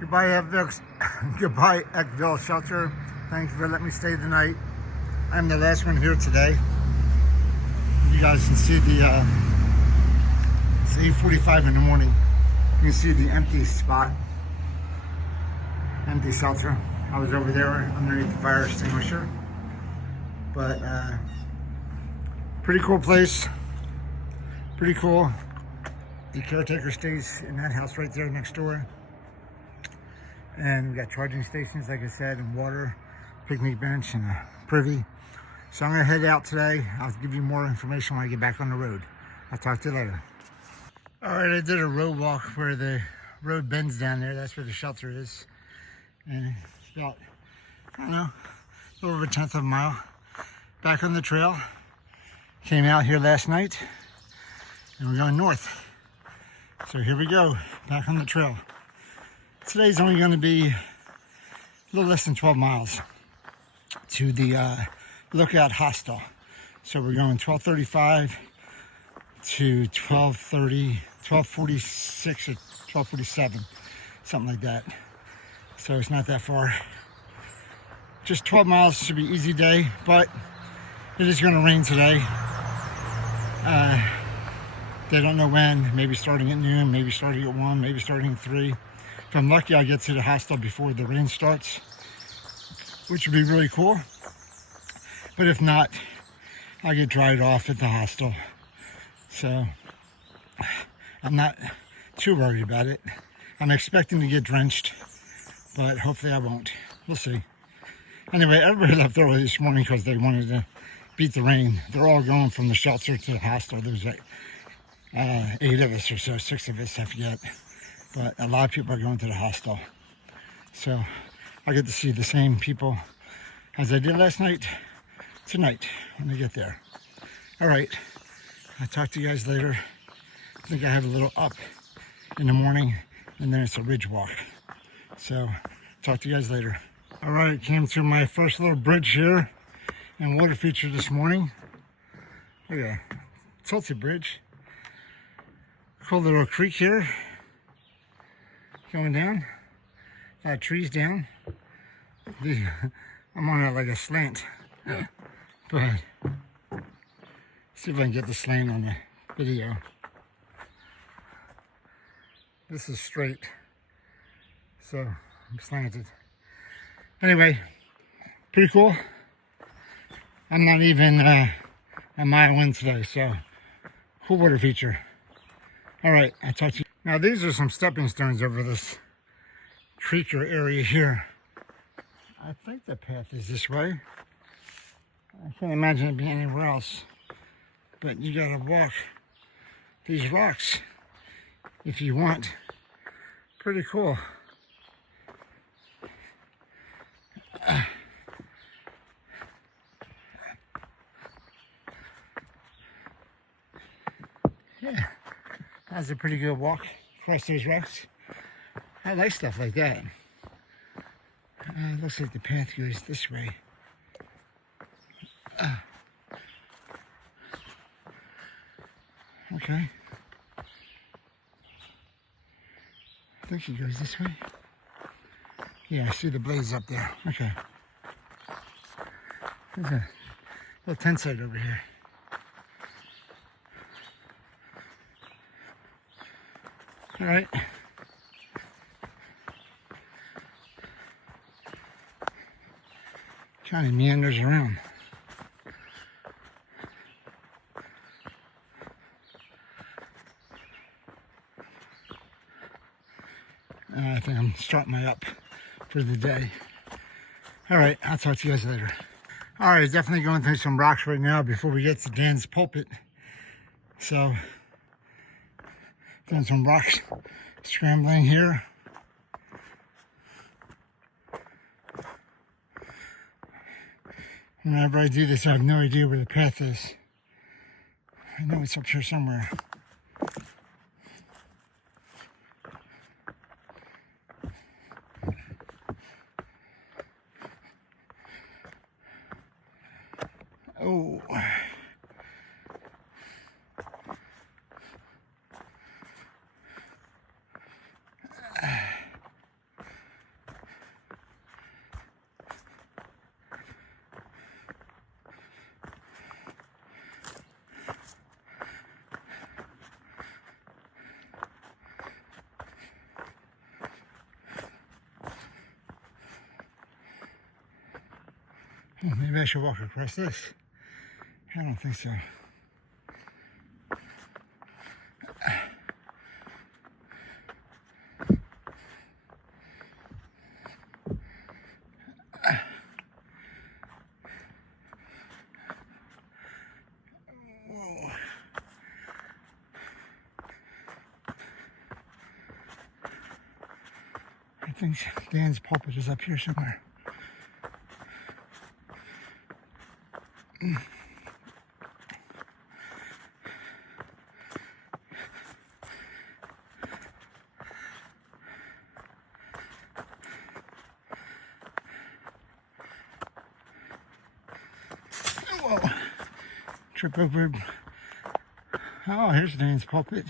Goodbye, goodbye, Eckville Shelter. Thanks for letting me stay the night. I'm the last one here today. You guys can see the, it's 8:45 in the morning. You can see the empty spot, empty shelter. I was over there underneath the fire extinguisher. But pretty cool place, pretty cool. The caretaker stays in that house right there next door. And we got charging stations, like I said, and water, picnic bench, and a privy. So I'm gonna head out today. I'll give you more information when I get back on the road. I'll talk to you later. All right, I did a road walk where the road bends down there. That's where the shelter is. And it's about, I don't know, a little over 1/10 of a mile. Back on the trail. Came out here last night, and we're going north. So here we go, back on the trail. Today's only going to be a little less than 12 miles to the Lookout Hostel. So we're going 12:35 to 12:30, 12:46 or 12:47, something like that. So it's not that far. Just 12 miles, should be an easy day, but it is going to rain today. They don't know when, maybe starting at noon, maybe starting at 1, maybe starting at 3. If I'm lucky, I'll get to the hostel before the rain starts, which would be really cool. But if not, I'll get dried off at the hostel. So I'm not too worried about it. I'm expecting to get drenched, but hopefully I won't. We'll see. Anyway, everybody left early this morning because they wanted to beat the rain. They're all going from the shelter to the hostel. There's like 8 of us or so, 6 of us, I forget. But a lot of people are going to the hostel. So I get to see the same people as I did last night, tonight, when I get there. All right, I'll talk to you guys later. I think I have a little up in the morning, and then it's a ridge walk. So talk to you guys later. All right, came through my first little bridge here and water feature this morning. Look at that, Tulsi Bridge. Cool little creek here. Going down. Trees down. I'm on it like a slant. But see if I can get the slant on the video. This is straight, so I'm slanted. Anyway, pretty cool. I'm not even a mile in today, so cool water feature. All right, I'll talk to you. Now these are some stepping stones over this creeker area here. I think the path is this way. I can't imagine it being anywhere else. But you gotta walk these rocks if you want. Pretty cool. Yeah, that's a pretty good walk across those rocks. I like stuff like that. Looks like the path goes this way. Okay. I think it goes this way. Yeah, I see the blaze up there. Okay. There's a little tent site over here. All right. Kind of meanders around. I think I'm starting my up for the day. All right, I'll talk to you guys later. All right, definitely going through some rocks right now before we get to Dan's Pulpit. So, doing some rocks, scrambling here. Whenever I do this, I have no idea where the path is. I know it's up here somewhere. Oh. Maybe I should walk across this. I don't think so. I think Dan's pulpit is up here somewhere. Whoa. Trip over. Oh, here's Dan's pulpit.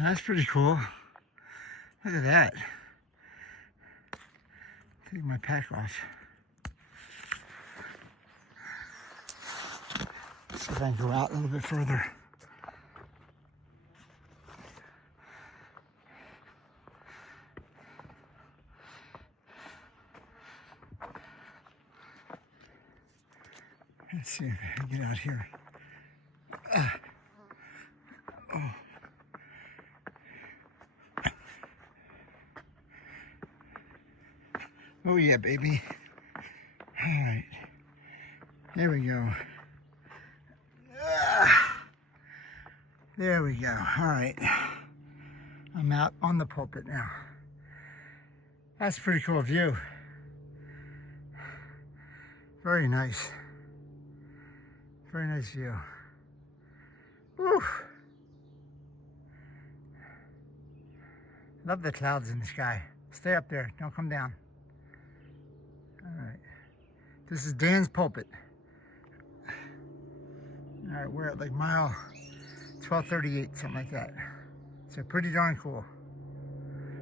That's pretty cool. Look at that. Take my pack off. Let's see if I can go out a little bit further. Let's see if I can get out here. Oh. Oh yeah, baby. All right. There we go. There we go. All right. I'm out on the pulpit now. That's a pretty cool view. Very nice. Very nice view. Woo! Love the clouds in the sky. Stay up there. Don't come down. All right. This is Dan's pulpit. All right, we're at like mile 1238, something like that. So pretty darn cool.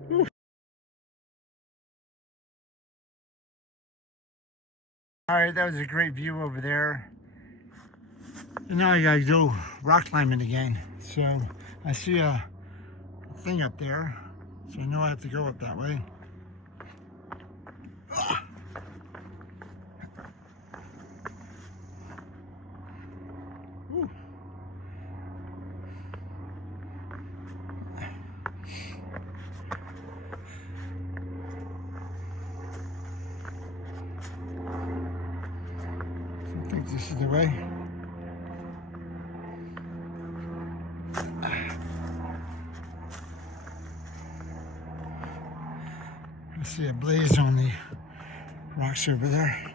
Woo. All right, that was a great view over there. And now I gotta go rock climbing again. So I see a thing up there. So I know I have to go up that way. Woo. I think this is the way. I see a blaze on the rocks over there.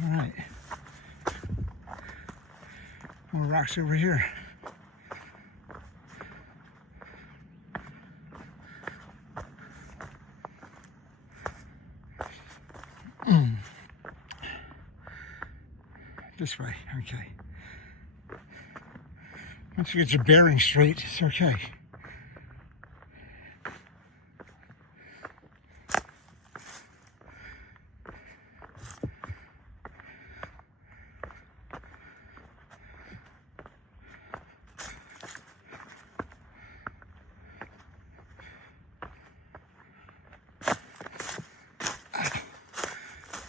All right, more rocks over here. This way, okay. Once you get your bearing straight, it's okay.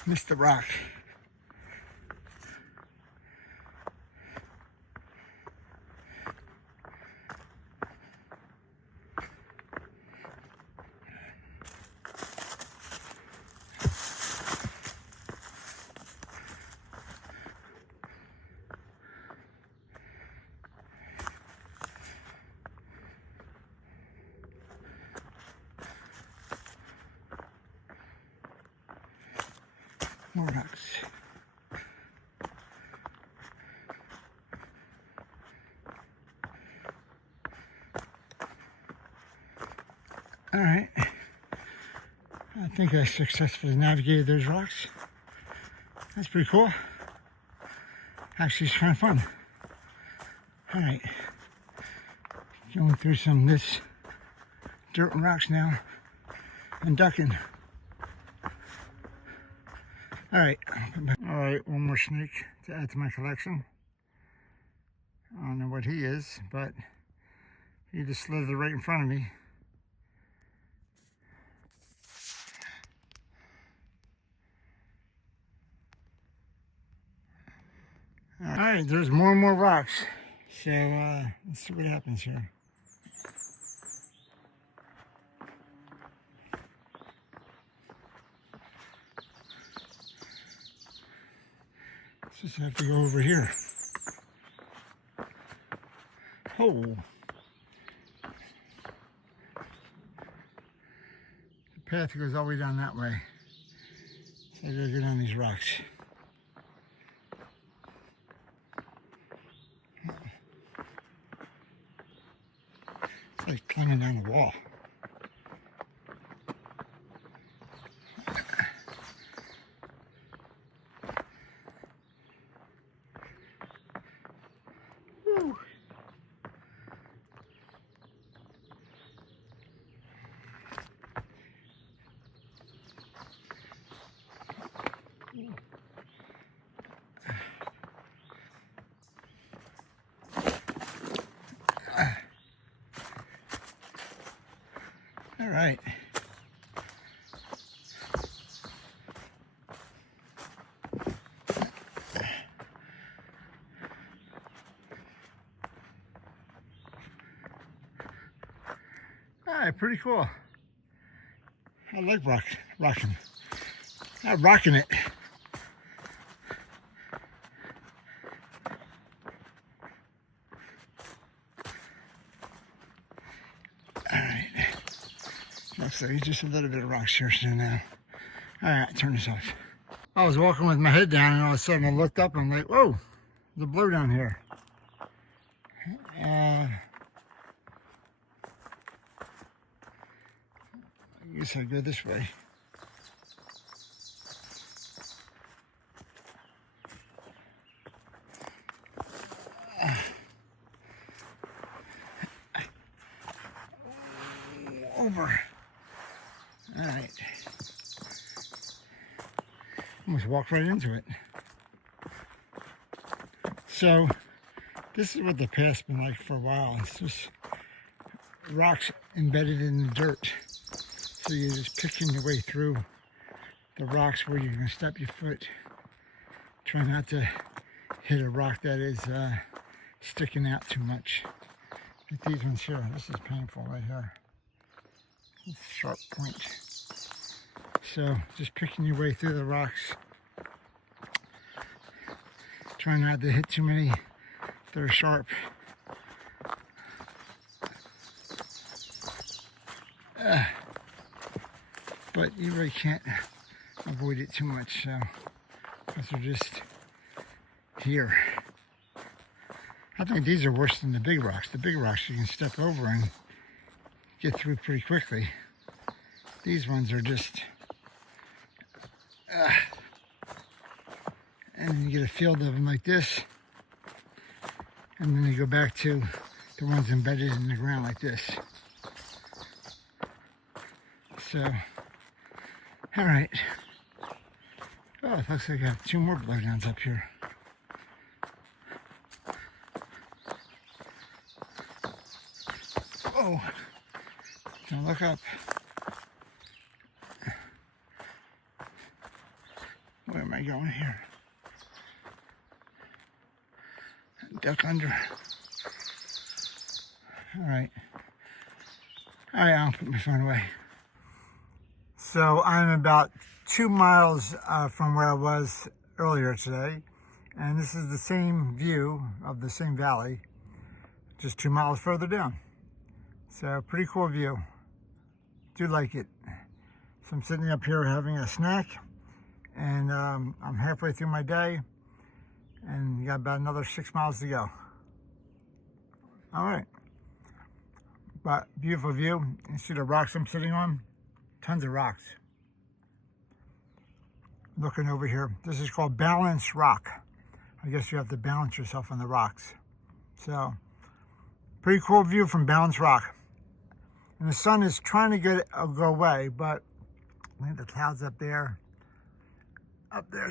Missed the rock. More rocks. All right. I think I successfully navigated those rocks. That's pretty cool. Actually, it's kind of fun. All right. Going through some of this dirt and rocks now and ducking. All right. All right, one more snake to add to my collection. I don't know what he is, but he just slithered right in front of me. All right, there's more and more rocks. So let's see what happens here. Let's just have to go over here. Oh. The path goes all the way down that way. So I gotta go down these rocks. It's like climbing down a wall. Woo. All right. All right, pretty cool. I like rocking. I'm rocking it. Looks like just a little bit of rock surface now. All right, turn this off. I was walking with my head down and all of a sudden I looked up and I'm like, whoa, there's a blow down here. I guess I'll go this way. Over. All right. Almost walked right into it. So this is what the path's been like for a while. It's just rocks embedded in the dirt. So you're just picking your way through the rocks where you're going to step your foot. Try not to hit a rock that is sticking out too much. Like these ones here. This is painful right here. Sharp point. So just picking your way through the rocks. Trying not to hit too many that are sharp. But you really can't avoid it too much, so because they're just here. I think these are worse than the big rocks. The big rocks you can step over and get through pretty quickly. These ones are just and then you get a field of them like this, and then you go back to the ones embedded in the ground like this. So all right. Oh, it looks like I have 2 more blowdowns up here. Oh, don't look up. Where am I going here? Duck under. All right. All right, I'll put my phone away. So I'm about 2 miles from where I was earlier today, and this is the same view of the same valley, just 2 miles further down. So pretty cool view. Do like it. So I'm sitting up here having a snack, and I'm halfway through my day, and got about another 6 miles to go. All right. But beautiful view. You see the rocks I'm sitting on? Tons of rocks. Looking over here. This is called Balance Rock. I guess you have to balance yourself on the rocks. So, pretty cool view from Balance Rock. And the sun is trying to go away, but I think the clouds up there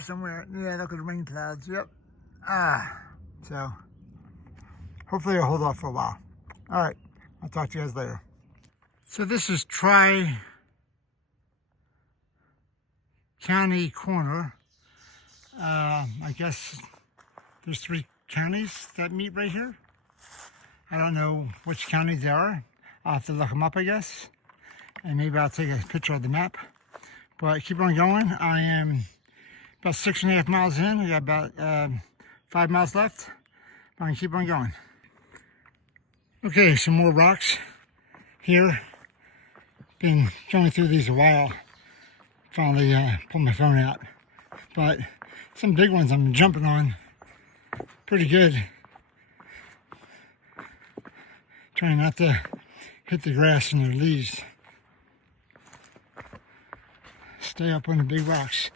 somewhere. Yeah, look at the rain clouds. Yep. So hopefully I'll hold off for a while. All right, I'll talk to you guys later. So this is Tri-County Corner. I guess there's 3 counties that meet right here. I don't know which counties they are. I'll have to look them up, I guess. And maybe I'll take a picture of the map. But keep on going. I am about 6.5 miles in. I got about 5 miles left. But I'm gonna keep on going. Okay, some more rocks here. Been going through these a while. Finally pulled my phone out. But some big ones I'm jumping on. Pretty good. Trying not to hit the grass and their leaves. Stay up on the big rocks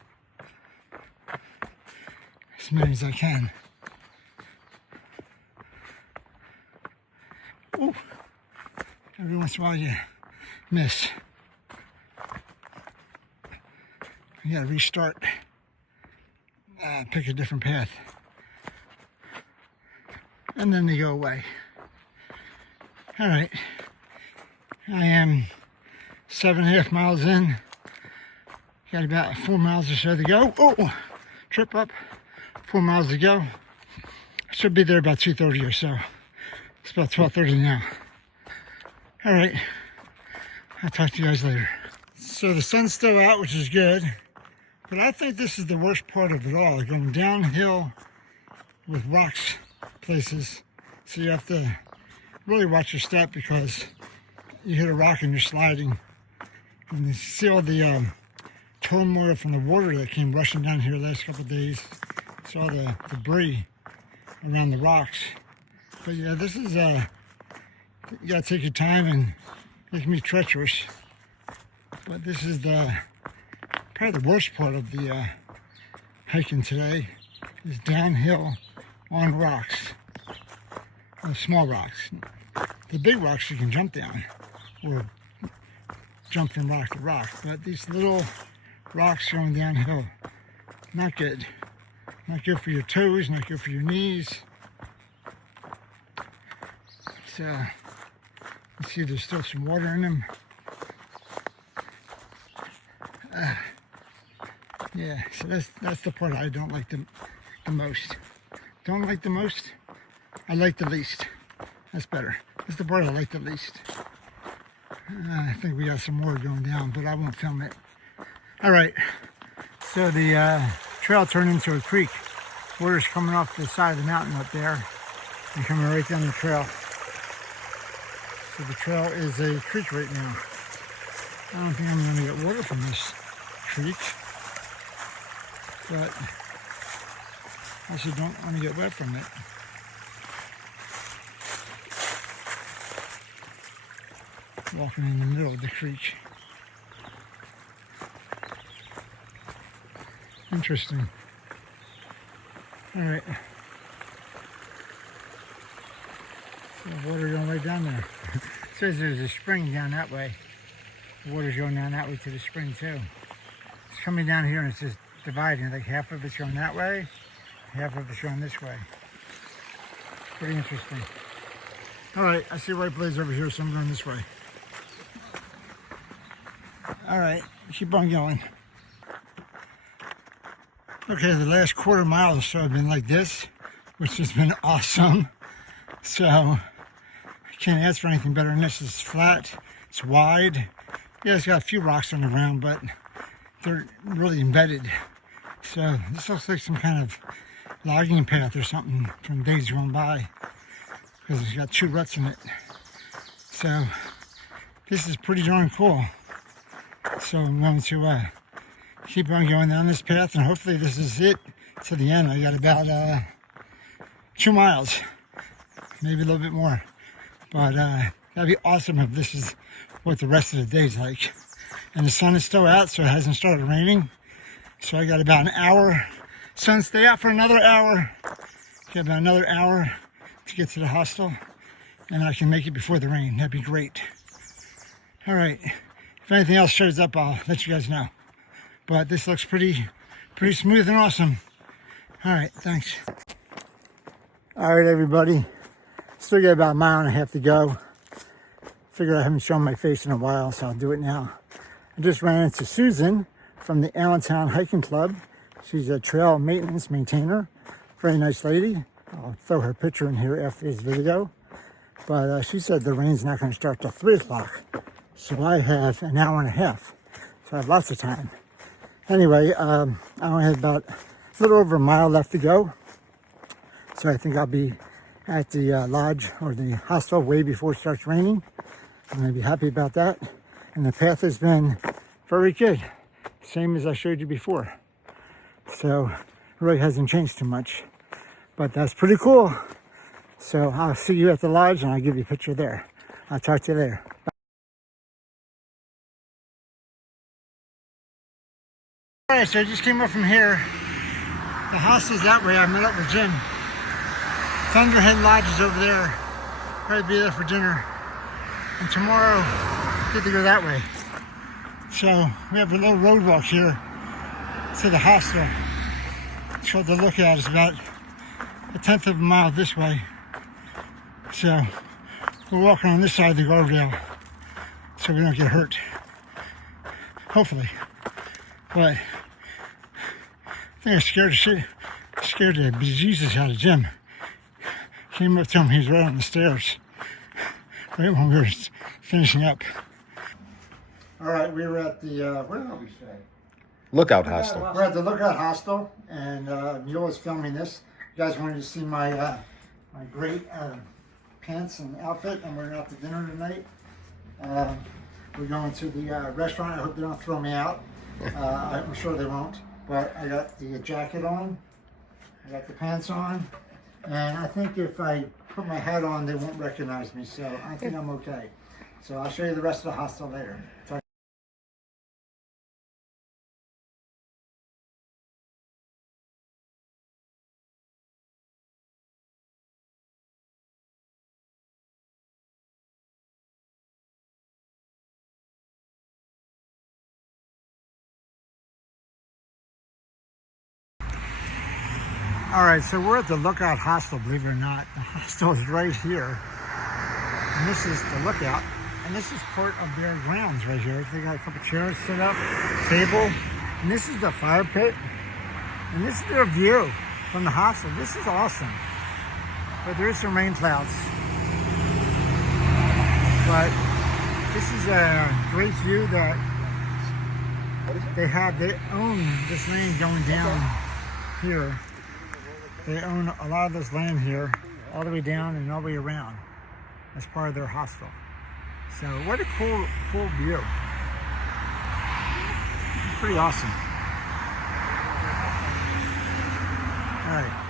as many as I can. Ooh. Every once in a while you miss. You gotta restart. Pick a different path. And then they go away. Alright. I am 7.5 miles in. Got about 4 miles or so to go. Oh, trip up. 4 miles to go. I should be there about 2:30 or so. It's about 12:30 now. All right, I'll talk to you guys later. So the sun's still out, which is good. But I think this is the worst part of it all, going downhill with rocks places. So you have to really watch your step because you hit a rock and you're sliding. And you see all the turmoil from the water that came rushing down here the last couple of days. Saw the debris around the rocks. But yeah, this is you gotta take your time, and it can be treacherous. But this is probably the worst part of the hiking today, is downhill on rocks, small rocks. The big rocks you can jump down or jump from rock to rock, but these little rocks going downhill, not good. Not good for your toes, not good for your knees. So, you see there's still some water in them. Yeah, so that's the part I don't like the most. Don't like the most, I like the least. That's better. That's the part I like the least. I think we got some more going down, but I won't film it. All right, so the trail turned into a creek. Water's coming off the side of the mountain up there and coming right down the trail. So the trail is a creek right now. I don't think I'm going to get water from this creek, but I also don't want to get wet from it. Walking in the middle of the creek. Interesting. All right. So water going right down there. It says there's a spring down that way. The water's going down that way to the spring too. It's coming down here and it's just dividing. Like half of it's going that way, half of it's going this way. Pretty interesting. All right, I see white blaze over here, so I'm going this way. All right, keep on going. Okay, the last quarter mile or so have been like this, which has been awesome. So, I can't ask for anything better than this. It's flat, it's wide. Yeah, it's got a few rocks on the ground, but they're really embedded. So, this looks like some kind of logging path or something from days gone by, because it's got 2 ruts in it. So, this is pretty darn cool. So, I'm going to keep on going down this path, and hopefully this is it to the end. I got about 2 miles, maybe a little bit more, but That'd be awesome if this is what the rest of the day's like. And the sun is still out, so it hasn't started raining. So I got about an hour. Sun stay out for another hour. Got about another hour to get to the hostel, and I can make it before the rain. That'd be great. All right. If anything else shows up, I'll let you guys know. But this looks pretty smooth and awesome. All right, thanks. All right, everybody. Still got about a mile and a half to go. Figured I haven't shown my face in a while, so I'll do it now. I just ran into Susan from the Allentown Hiking Club. She's a trail maintenance maintainer. Very nice lady. I'll throw her picture in here after this video. But she said the rain's not going to start till 3 o'clock. So I have an hour and a half. So I have lots of time. Anyway, I only have about a little over a mile left to go. So I think I'll be at the lodge or the hostel way before it starts raining. I'm going to be happy about that. And the path has been very good. Same as I showed you before. So it really hasn't changed too much. But that's pretty cool. So I'll see you at the lodge and I'll give you a picture there. I'll talk to you later. All right, so I just came up from here. The hostel's that way. I met up with Jim. Thunderhead Lodge is over there. Probably be there for dinner. And tomorrow, get to go that way. So we have a little road walk here to the hostel. It's called the Lookout. It's about 1/10 of a mile this way. So we're walking on this side of the guardrail so we don't get hurt. Hopefully. But I think I scared the bejesus out of Jim. Came up to him, he was right on the stairs. Right when we were finishing up. All right, we were at the, where are we staying? Lookout Hostel. We're at the Lookout Hostel, and Mule is filming this. You guys wanted to see my my great pants and outfit. I'm wearing out to dinner tonight. We're going to the restaurant. I hope they don't throw me out. I'm sure they won't. But I got the jacket on. I got the pants on. And I think if I put my hat on, they won't recognize me. So I think I'm okay. So I'll show you the rest of the hostel later. All right, so we're at the Lookout Hostel, believe it or not. The hostel is right here. And this is the Lookout. And this is part of their grounds right here. They got a couple chairs set up, table. And this is the fire pit. And this is their view from the hostel. This is awesome. But there is some rain clouds. But this is a great view that they have. They own this land going down here. They own a lot of this land here, all the way down and all the way around, as part of their hostel. So what a cool view. Pretty awesome. All right.